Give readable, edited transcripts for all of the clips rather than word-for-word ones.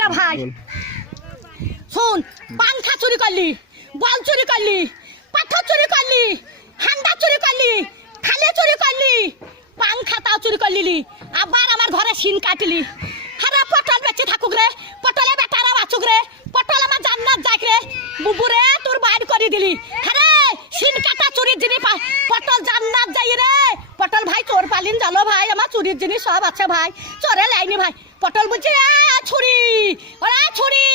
রে ভাই শুন পাংখা চুরি করলি বল চুরি করলি পাথর চুরি করলি হান্ডা চুরি করলি থালে চুরি করলি পাংখা তাও চুরি করলি আবার আমার ঘরে শিন কাটলি হারা পটল বেঁচে থাকুক রে পটলে বেটারা বাঁচুক রে পটল আমার জান্নাত যাক রে বুবুরে তোর বাইর করে দিলি আরে শিন কাটা চুরির জিনিস পটল জান্নাত যাই রে পটল ভাই চোর পালিন জানো ভাই আমার চুরির জিনিস সব আছে ভাই চোরে লাইনি ভাই পটল বুঝছি ছুরি ওরা ছুরি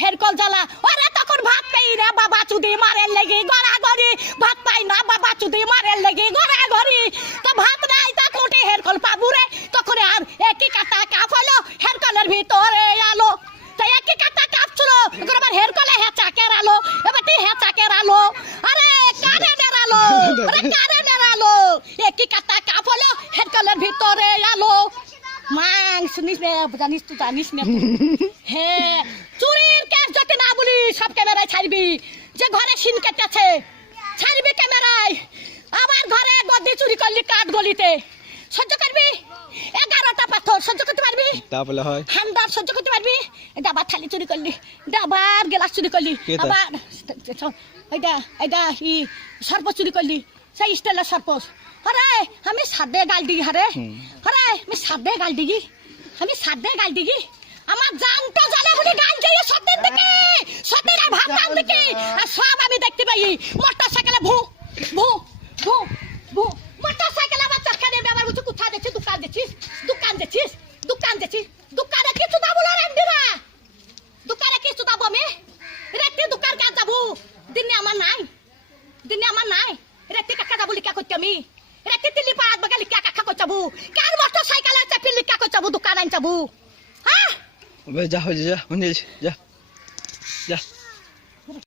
হেরকল জ্বালা ওরা তখন ভাত পাই না বাবা চুদি মারের লেগে গড়া গড়ি ভাত পাই না বাবা চুদি মারের লেগে গড়া গড়ি তো ভাত নাই তা কোটে হেরকল পাবু রে তখন আর একই কাটা কাপ হলো হেরকলের ভিতরে আলো তাই একই কাটা কাপ ছিল এখন আবার হেরকলে হেঁচাকের আলো এবার হেঁচাকের আলো আরে কারে নেড়ালো আরে কারে নেড়ালো একই কাটা কাপ হলো হেরকলের ভিতরে আলো মাং শুনিস না জানিস তুই জানিস না হ্যাঁ চুরির কেস যদি না বলি সব ক্যামেরায় ছাড়বি যে ঘরে সিন কেটেছে ছাড়বি ক্যামেরায় আমার ঘরে গদি চুরি করলি কাঠ গলিতে সহ্য করবি 11টা পাথর সহ্য করতে পারবি তাহলে হয় হান্ডার সহ্য করতে পারবি ডাবার থালি চুরি করলি ডাবার গ্লাস চুরি করলি আবার এটা ই সর্প চুরি করলি সেই স্টাইলের সর্প আরে আমি সাদে গাল দিই আরে আমি সাদে গাল দিই আমি সাদে গাল দিই আমার জান তো জ্বালা বলে গাল দিই সত্যের দিকে সত্যের ভাত দাম দিকে আর সব আমি দেখতে পাই মোটরসাইকেলে ভু ভু ভু ভু মোটরসাইকেল আমার চরকারে ব্যবহার করছে কোথায় দেখছিস দোকানে কিছু দাবো না রেন্ডিরা দোকানে কিছু দাবো আমি রেক্তি দোকান কাজ যাবো দিনে আমার নাই রেক্তি কাকা যাবো লিখা করছি আমি রেক্তি তিলি পাঁচ বাগে লিখা কাকা করছাবো কার মোটরসাইকেল চাপি লিখা করছাবো দোকান আনছাবো হ্যাঁ যা হয়ে যা যা